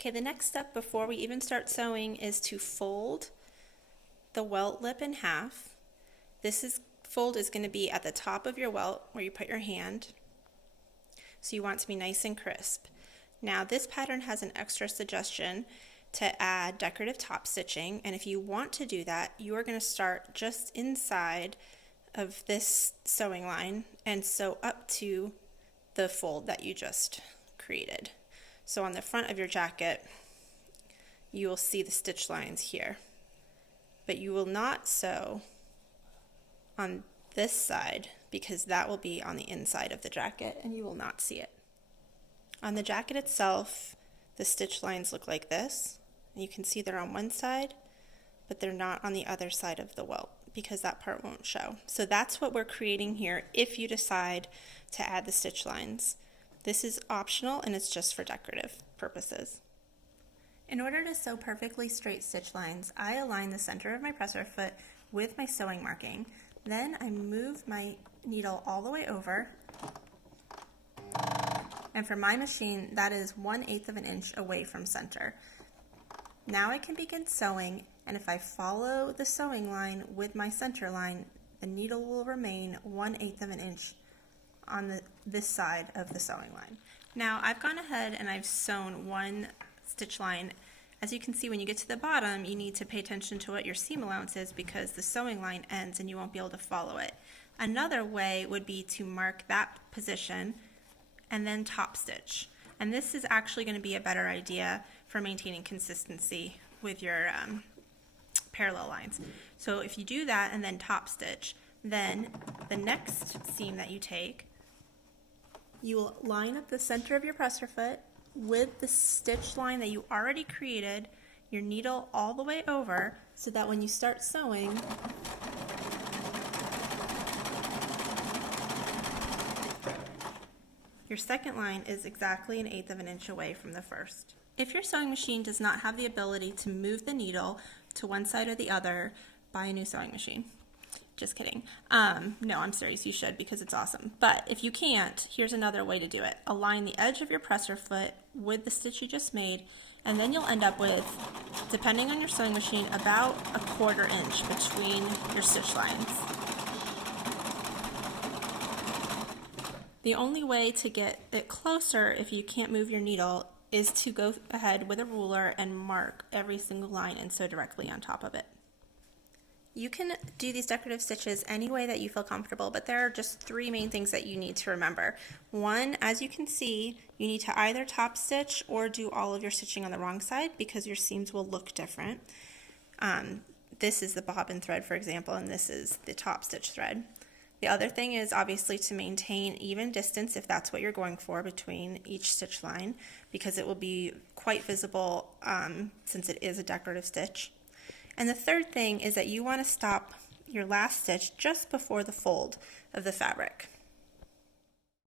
Okay, the next step before we even start sewing is to fold the welt lip in half. Fold is going to be at the top of your welt where you put your hand. So you want it to be nice and crisp. Now this pattern has an extra suggestion to add decorative top stitching, and if you want to do that, you are going to start just inside of this sewing line and sew up to the fold that you just created. So on the front of your jacket, you will see the stitch lines here, but you will not sew on this side because that will be on the inside of the jacket and you will not see it. On the jacket itself, the stitch lines look like this. And you can see they're on one side, but they're not on the other side of the welt because that part won't show. So that's what we're creating here if you decide to add the stitch lines. This is optional and it's just for decorative purposes. In order to sew perfectly straight stitch lines, I align the center of my presser foot with my sewing marking. Then I move my needle all the way over, and for my machine that is 1/8 of an inch away from center. Now I can begin sewing, and if I follow the sewing line with my center line, the needle will remain 1/8 of an inch on this side of the sewing line. Now I've gone ahead and I've sewn one stitch line. As you can see, when you get to the bottom, you need to pay attention to what your seam allowance is because the sewing line ends and you won't be able to follow it. Another way would be to mark that position and then top stitch. And this is actually going to be a better idea for maintaining consistency with your parallel lines. So if you do that and then top stitch, then the next seam that you take, you will line up the center of your presser foot with the stitch line that you already created, your needle all the way over, so that when you start sewing, your second line is exactly 1/8 of an inch away from the first. If your sewing machine does not have the ability to move the needle to one side or the other, buy a new sewing machine. Just kidding. No, I'm serious, you should because it's awesome. But if you can't, here's another way to do it. Align the edge of your presser foot with the stitch you just made, and then you'll end up with, depending on your sewing machine, about 1/4 inch between your stitch lines. The only way to get it closer if you can't move your needle is to go ahead with a ruler and mark every single line and sew directly on top of it. You can do these decorative stitches any way that you feel comfortable, but there are just 3 main things that you need to remember. One, as you can see, you need to either top stitch or do all of your stitching on the wrong side because your seams will look different. This is the bobbin thread, for example, and this is the top stitch thread. The other thing is obviously to maintain even distance if that's what you're going for between each stitch line because it will be quite visible since it is a decorative stitch. And the third thing is that you want to stop your last stitch just before the fold of the fabric.